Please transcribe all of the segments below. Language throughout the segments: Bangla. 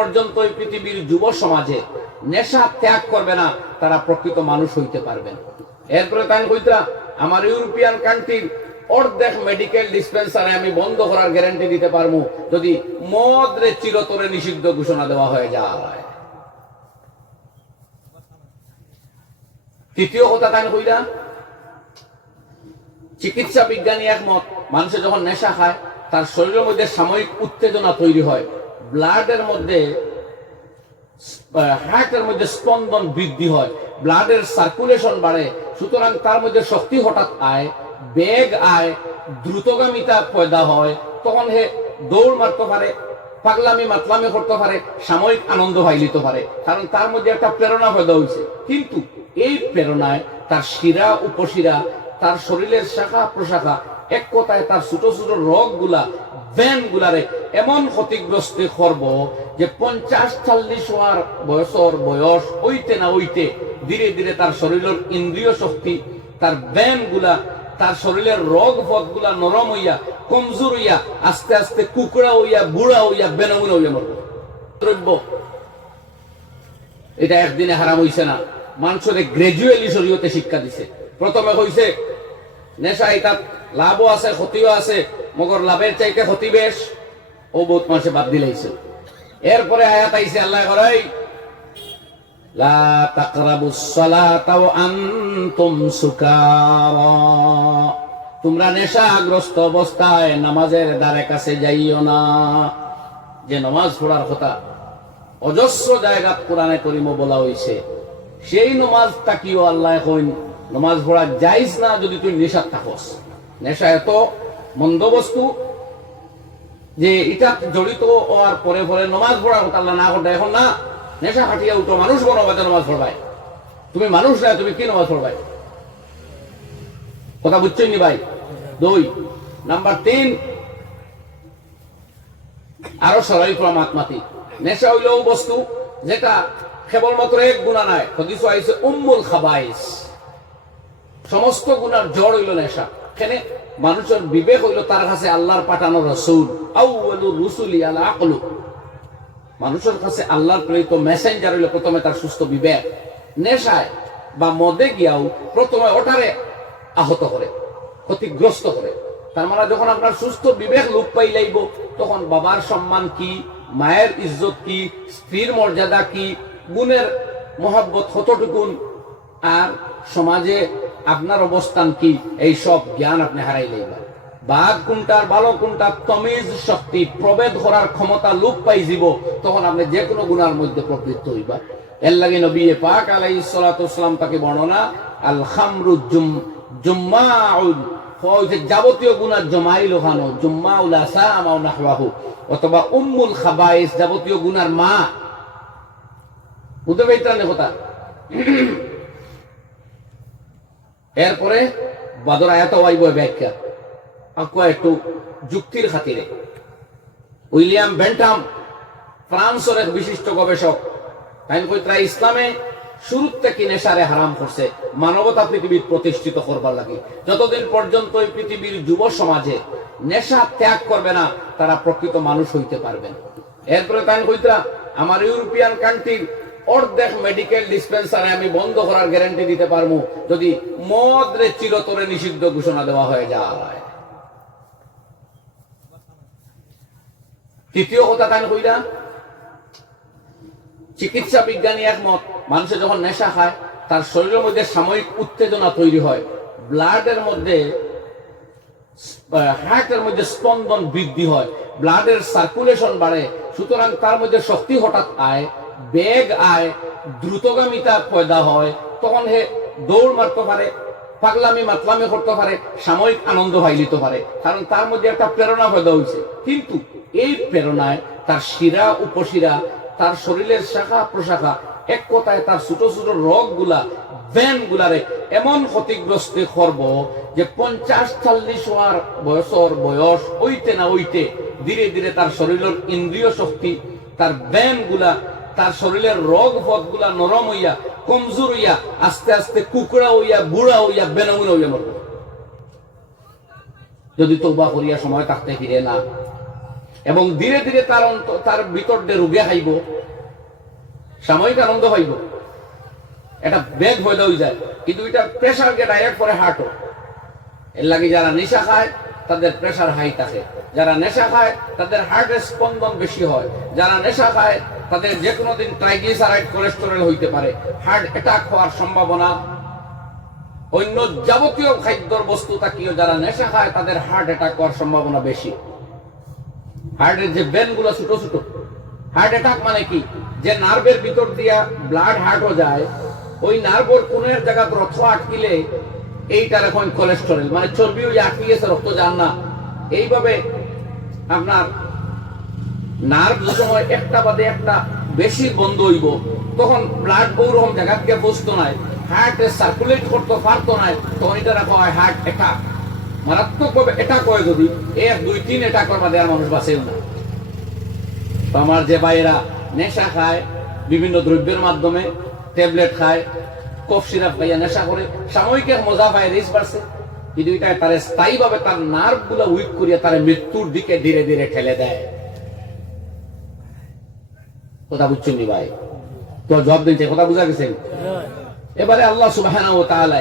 পর্যন্ত এই পৃথিবীর যুব সমাজে নেশা ত্যাগ করবে না, তারা প্রকৃত মানুষ হইতে পারবেন। এরপরে তাই কইতা আমার ইউরোপিয়ান কান্ট্রির অর্ধেক মেডিকেল ডিসপেন্সারে আমি বন্ধ করার গ্যারান্টি দিতে পারবো যদি মদরে চিরতরে নিষিদ্ধ ঘোষণা দেওয়া হয়ে যায়। তৃতীয় কথা তাই কইরা চিকিৎসা বিজ্ঞানী একমত, মানুষে যখন নেশা খায় তার শরীরের মধ্যে সাময়িক উত্তেজনা তৈরি হয়, ব্লাডের মধ্যে হার্টের মধ্যে স্পন্দন বৃদ্ধি হয়, ব্লাডের সার্কুলেশন বাড়ে, সুতরাং তার মধ্যে শক্তি হঠাৎ আয়, বেগ আয়, দ্রুতগামিতা পয়দা হয়, তখন হে দৌড় মারতে পারে, পাগলামি মাতলামি করতে পারে, সাময়িক আনন্দ ভাই নিতে পারে, কারণ তার মধ্যে একটা প্রেরণা পয়দা হয়েছে। কিন্তু এই প্রেরণায় তার শিরা উপশিরা, তার শরীরের শাখা প্রশাখা, এক কথায় তার ছোট ছোট রোগ গুলা, ভেন গুলারে এমন ক্ষতিগ্রস্ত করব যে 50-40 হওয়ার বয়স হইতে না হইতে ধীরে ধীরে তার শরীরের ইন্দ্রিয় শক্তি, তার ভেন গুলা, তার শরীরের রোগ পথ গুলা নরম হইয়া কমজোর হইয়া আস্তে আস্তে কুকড়া হইয়া বুড়া হইয়া বেনমুন হইয়া মরব। দ্রব্য এটা একদিনে হারাম হইছে না, মানুষের গ্রাজুয়ালি শরীয়তে শিক্ষা দিছে। প্রথমে হইছে নেশা, এটা লাভও আছে ক্ষতিও আছে, মগর লাভের চাইতে ক্ষতি বেশ, ও বহুত মানুষে বাদ দিলাইছে। এরপরে আয়াত আইছে আল্লাহ করাই লা তাকরাবুস সালাতা ওয়া আনতুম সুকারা, তোমরা নেশাগ্রস্ত অবস্থায় নামাজের দ্বারে কাছে যাইও না। যে নামাজ পড়ার কথা অজস্র জায়গা কোরআনে করিমে বলা হইছে, সেই নামাজটা কিও আল্লাহ কইন নামাজ পড়া জায়েজ না যদি তুই নেশা থাকস। নেশা এত মন্দ বস্তু যে এটা জড়িত হওয়ার পরে পরে নামাজ পড়ার কথা আল্লাহ না করতে। এখন না, নেশা খাটিয়া উঠো, মানুষ বনো বাজে নামাজ পড়বাই, তুমি মানুষ না, তুমি কি নামাজ পড়বাই? কথা বুঝছেন নি ভাই? 2 নাম্বার 3 আরো সরাই মাতমাতি, নেশা হইলেও বস্তু যেটা কেবলমাত্র এক গুনাহ নাই, হাদিসে আইছে উম্মুল খাবাইস, সমস্ত গুনার জড় হইল নেশা। কেন? মানুষের বিবেক হইল তার কাছে আল্লাহর পাঠানো রাসূল, আউয়ালুর রুসুলি আল আকলু, মানুষের কাছে আল্লাহর প্রেরিত মেসেঞ্জার হইল প্রথমে তার সুস্থ বিবেক। নেশায় বা মদে গিয়াও প্রথমে ওটারে আহত করে, ক্ষতিগ্রস্ত করে। তার মানে যখন আপনার সুস্থ বিবেক লোপ পাই লাইব, তখন বাবার সম্মান কি, মায়ের ইজ্জত কি, স্ত্রীর মর্যাদা কি, গুণের মহব্বত কতটুকুন, আর সমাজে আপনার অবস্থান কি, এই সব জ্ঞান আপনি হারাই লাইবেন। বাঘ কোনটার ভালো কোনটার তমিজ শক্তি প্রভেদ করার ক্ষমতা লোপ পাই যাব, তখন আপনি যে কোনো গুনার মধ্যে প্রবৃত্ত হইবা। এর লাগে নবী পাক আলাইহিস সালাতু ওয়াস সালাম তাকে বর্ণনা আল খামরু জুম্মাউল, যাবতীয় গুনার জমাইল খানো, জুম্মাউল আসামা ওয়া নাহওয়াহু, অথবা উম্মুল খাবাইস, যাবতীয় গুনার মা। বুঝতে পাইতেন কথা? এরপরে বাদর আয়াত আইব ব্যাখ্যা একটু যুক্তির খাতিরে। উইলিয়াম বেন্টাম ফ্রান্সের এক বিশিষ্ট গবেষক, তাই কইতরা ইসলামে শুরু থেকে নেশারে হারাম করছে মানবতা পৃথিবীর প্রতিষ্ঠিত করবার লাগে। যতদিন পর্যন্ত এই পৃথিবীর যুব সমাজে নেশা ত্যাগ করবে না, তারা প্রকৃত মানুষ হইতে পারবেন। এরপরে তাই কইতরা আমার ইউরোপিয়ান কান্ট্রির অর্ধেক মেডিকেল ডিসপেন্সারে আমি বন্ধ করার গ্যারান্টি দিতে পারবো যদি মদরে চিরতরে নিষিদ্ধ ঘোষণা দেওয়া হয়ে যায়। তৃতীয় কথা তাই কইরা চিকিৎসা বিজ্ঞানী একমত, মানুষে যখন নেশা খায় তার শরীরের মধ্যে সাময়িক উত্তেজনা তৈরি হয়, ব্লাডের মধ্যে হার্টের মধ্যে স্পন্দন বৃদ্ধি হয়, ব্লাডের সার্কুলেশন বাড়ে, সুতরাং তার মধ্যে শক্তি হঠাৎ আয়, বেগ আয়, দ্রুতগামিতা পয়দা হয়, তখন হে দৌড় মারতে পারে, পাগলামি মাতলামি করতে পারে, সাময়িক আনন্দ ভাই নিতে পারে, কারণ তার মধ্যে একটা প্রেরণা পয়দা হয়েছে। কিন্তু এই প্রেরণায় তার শিরা উপশিরা, তার শরীরের শাখা প্রশাখা, এক কথায় তার ছোট ছোট রোগ গুলা, ভেন গুলারে এমন ক্ষতিগ্রস্ত করব যে 50-40 হওয়ার বয়স হইতে না হইতে ধীরে ধীরে তার শরীরের ইন্দ্রিয় শক্তি, তার ভেন গুলা, তার শরীরের রোগ পথ গুলা নরম হইয়া কমজোর হইয়া আস্তে আস্তে কুকড়া হইয়া বুড়া হইয়া বেনমুন হইয়া মরব, যদি তওবা করিয়া সময় থাকতে ফিরে না। এবং ধীরে ধীরে তার ভিতর দিয়ে রুগে খাইব, সাময়িক আনন্দ পাইব, এটা বেগ হয়ে যায়, কিন্তু এটা প্রেশার কে ডাইরেক্ট করে হার্টও। এর লাগে যারা নেশা খায় তাদের প্রেশার হাই থাকে, যারা নেশা খায় তাদের হার্টের স্পন্দন বেশি হয়, যারা নেশা খায় তাদের যে কোনো দিন ট্রাইগ্লিসারাইড কোলেস্টেরল হইতে পারে, হার্ট অ্যাটাক হওয়ার সম্ভাবনা, অন্য যাবতীয় খাদ্যর বস্তু তাকিয়েও যারা নেশা খায় তাদের হার্ট অ্যাটাক হওয়ার সম্ভাবনা বেশি। হার্টের যে ভেন গুলো ছোট ছোট, হার্ট অ্যাটাক মানে কি, যে নার্ভের ভিতর দিয়া ব্লাড হার্টও যায়, ওই নার্ভের কোনের জায়গা রক্ত আটকিলে এইটার এখন কোলেস্টেরল মানে চর্বি ওই আটকে গেছে, রক্ত যান না। এইভাবে আপনার নার্ভ যে সময় একটা বাদে একটা বেশি বন্ধ হইব, তখন ব্লাড ওরকম জায়গা থেকে বসতো নাই, হার্টে সার্কুলেট করতে পারতো না, তখন এটা রাখা হয় হার্ট অ্যাটাক। মারাত্মক ভাবে অ্যাটাক হয় যদি 1, 2, 3 অ্যাটাক করবা দেওয়ার মানুষ বাঁচেও না। তো আমার যে ভাইয়েরা নেশা খায়, বিভিন্ন দ্রব্যের মাধ্যমে ট্যাবলেট খায়, কফ সিরাপ খাইয়া নেশা করে, সাময়িক এক মজা পায়, রিস্ক বাড়ছে, কিন্তু এটা তার স্থায়ী ভাবে তার নার্ভ গুলা উইক করিয়া তার মৃত্যুর দিকে ধীরে ধীরে ঠেলে দেয়। কথা বুঝছেন নি ভাই? তো জবাব দিচ্ছে, কথা বুঝা গেছেন? এবারে আল্লাহ সুবহানাহু ওয়া তাআলা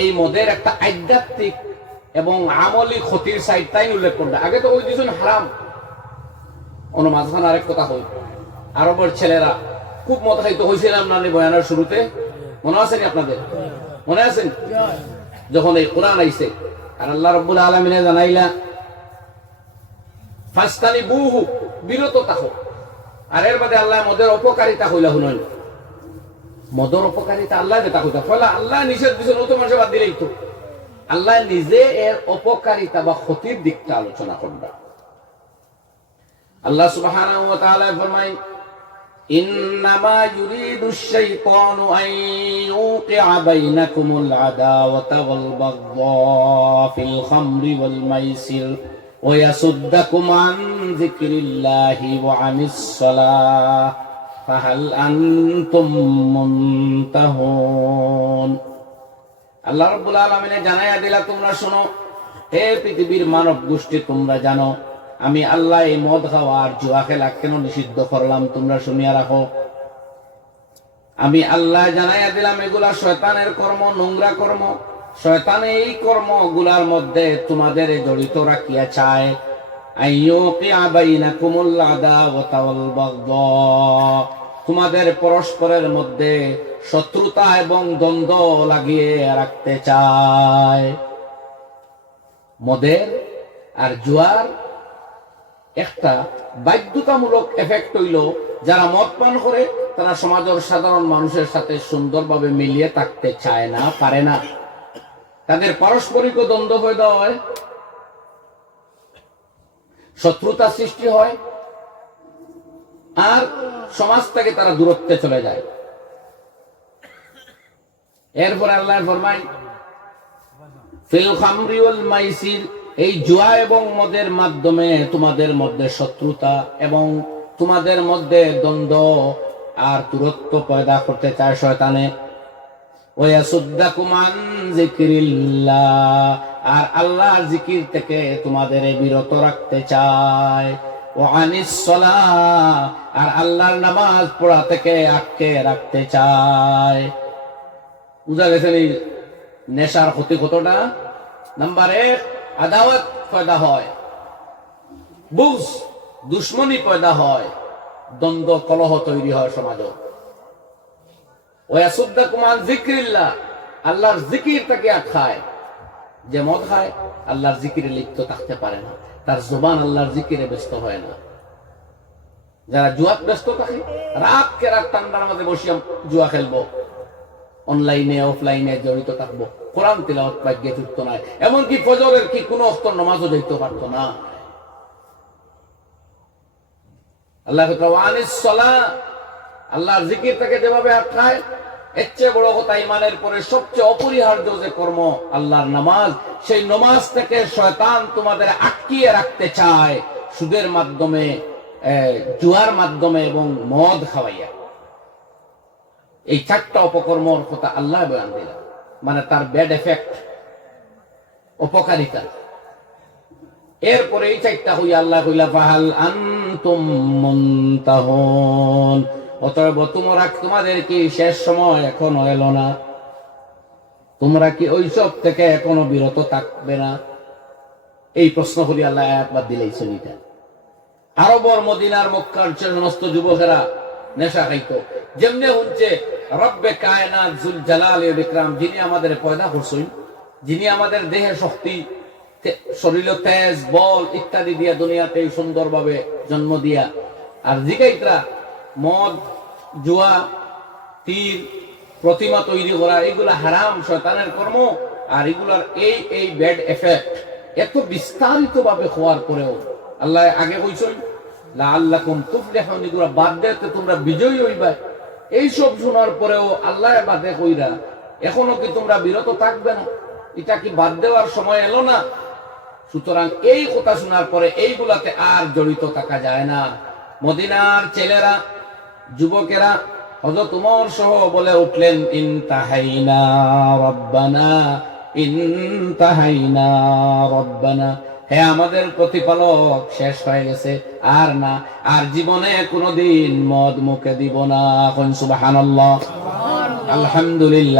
এই মদের একটা আধ্যাত্মিক এবং আমলি ক্ষতির সাইডটাই উল্লেখ করবে। আগে তো ওই দুজন হারাম, অন্য মাঝখানে আরেক কথা হই, আরবের ছেলেরা খুব মদ খাইতে হয়েছিলাম না বয়ানের শুরুতে, মনে আছেন আপনাদের? মনে আছেন যখন এই কোরআন আইছে আর আল্লাহ রাব্বুল আলামিন জানাইলা ফাস্তানিবুহু, বিরত থাকো, আর এর বাদে আল্লাহ মদের অপকারিতা হইলা শুনুন। মদের অপকারিতা আল্লাহ যেটা কইতা, ফলে আল্লাহ নিষেধ দিয়েছেন, ও তো মানুষ বাদ দিলেই তো, আল্লাহ নিজে এর অপকারিতা বা ক্ষতির দিকটা আলোচনা করবেন। আল্লাহ সুবহানাহু ওয়া তাআলা ফরমায়, ইন্নামা ইউরিদুশ শাইতানু আন ইউকিআ বাইনাকুমুল আদাওয়াতা ওয়াল বাগদা ফিল খামরি ওয়াল মাইসির ওয়া ইয়াসুদ্দাকুম আন যিকরিল্লাহি ওয়া আনিস সালাহ ফাহাল আনতুম মুনতাহুন। আল্লাহ রাব্বুল আলামিন জানায়া দিলা, তোমরা শোনো, হে পৃথিবীর মানব গোষ্ঠী, তোমরা জানো আমি আল্লাহ এই মদ খাওয়া আর জুয়া খেলা কেন নিষিদ্ধ করলাম, তোমরা শুনিয়া রাখো। আমি আল্লাহ জানাইয়া দিলাম এগুলা শয়তানের কর্ম, নোংরা কর্ম। শয়তান এই কর্মগুলার মধ্যে তোমাদের জড়িত রাখিয়া চায়, আইয়ুকিআ বাইনাকুমুল আদাওয়াতা ওয়াল বাগদা, তোমাদের পরস্পরের মধ্যে শত্রুতা এবং দ্বন্দ্ব লাগিয়ে রাখতে চায়। মদের আর জুয়ার একটা বাধ্যতামূলক এফেক্ট হইল, যারা মদ পান করে তারা সমাজের সাধারণ মানুষের সাথে সুন্দরভাবে মিলিয়ে থাকতে চায় না, পারে না, তাদের পারস্পরিক দ্বন্দ্ব হয়ে হয়, শত্রুতা সৃষ্টি হয়, আর সমাজ থেকে তারা দূরত্বে চলে যায়। এরপর আল্লাহ ফরমায়, ফিল খামরি ওয়াল মাইসির, এই জুয়া এবং মদের মাধ্যমে তোমাদের মধ্যে শত্রুতা এবং তোমাদের মধ্যে দ্বন্দ্ব আর দূরত্ব পয়দা করতে চায় শয়তানে। ওয়া ইয়াসুদ্দাকুম আন যিকরিল্লাহ, আর আল্লাহর জিকির থেকে তোমাদের বিরত রাখতে চায়। ওয়া আনিস সালাহ, আর আল্লাহর নামাজ পড়া থেকে আটকে রাখতে চায়। বুঝা গেছে এই নেশার ক্ষতি কতটা? নাম্বার 1, আদাওয়াত পয়দা হয়, বুঝ দুশ্মনী পয়দা হয়, দ্বন্দ্ব কলহ তৈরি হয় সমাজে। ওয়া ইয়াসুদ্দাকুম আন যিকরিল্লাহ, আল্লাহর জিকির তাকে আটকায়। যে মদ খায় আল্লাহর জিকিরে লিপ্ত থাকতে পারে না, তার জবান আল্লাহর জিকিরে ব্যস্ত হয় না। যারা জুয়াত ব্যস্ত থাকে, রাত কে রাত ঠান্ডার মধ্যে বসিয়া জুয়া খেলবো, অনলাইনে অফলাইনে জড়িত থাকবো, কোরআন তিলাওয়াত ভাগ্যে যুক্ত নাই, এমনকি ফজরের কি কোনো ওয়াক্ত নামাজও যাইতে পারতো না। আল্লাহ আনিস সালাহ, আল্লাহর জিকির থেকে যেভাবে আটকায়, এর চেয়ে বড় কথা ঈমানের পরে সবচেয়ে অপরিহার্য যে কর্ম আল্লাহর নামাজ, সেই নামাজ থেকে শয়তান তোমাদের আটকিয়ে রাখতে চায় সুদের মাধ্যমে, জুয়ার মাধ্যমে এবং মদ খাওয়াইয়া। এই 4টা অপকর্মর কথা আল্লাহ বয়ান দিলেন, মানে তার ব্যাড এফেক্ট, অপকারিতা। এরপরে এই চারটা হইয়া আল্লাহ কইলা ফাহাল আনতুম মুনতাহুন, অতএব তোমরা, তোমাদের কি শেষ সময় এখনো এলো না? তোমরা কি ওইসব থেকে এখনো বিরত থাকবে না? এই প্রশ্ন করি আল্লাহ একবার দিলেইছেন। এটা আরবর, মদিনার, মক্কার সমস্ত যুবকেরা নেশা খাইতো। যেমনি হচ্ছে রব্বে কায়নাত জুল জালাল ওয়াল ইকরাম, যিনি আমাদের পয়দা করছেন, যিনি আমাদের দেহে শক্তি, শরীরে তেজ, বল ইত্যাদি দিয়া দুনিয়াতে সুন্দরভাবে জন্ম দিয়া, আর জিগাইতরা মদ, জুয়া, তীর, প্রতিমা তৈরি করা, এগুলা হারাম, শয়তানের কর্ম। আর এগুলার এই ব্যাড এফেক্ট এত বিস্তারিত ভাবে হওয়ার পরেও আল্লাহ আগে কইছেন লাআল্লাকুম তুফলিহুন, এগুলা বাদ দিতে তোমরা বিজয়ী হইবা। এই সব শোনার পরেও আল্লাহ বাদে কইরা এখনো কি তোমরা বিরত থাকবে না? এটা কি বাদ দেওয়ার সময় এলো না? সুতরাং এই কথা শোনার পরে এইগুলাতে আর জড়িত থাকা যায় না। মদিনার ছেলেরা, যুবকেরা হযরত ওমর সহ বলে উঠলেন ইনতাহাইনা রব্বানা, ইনতাহাইনা রব্বানা, হে আমাদের প্রতিপালক, শেষ হয়ে গেছে, আর না, আর জীবনে কোনোদিন মদ মুখে দিব না। সুবহানাল্লাহ, আলহামদুলিল্লাহ।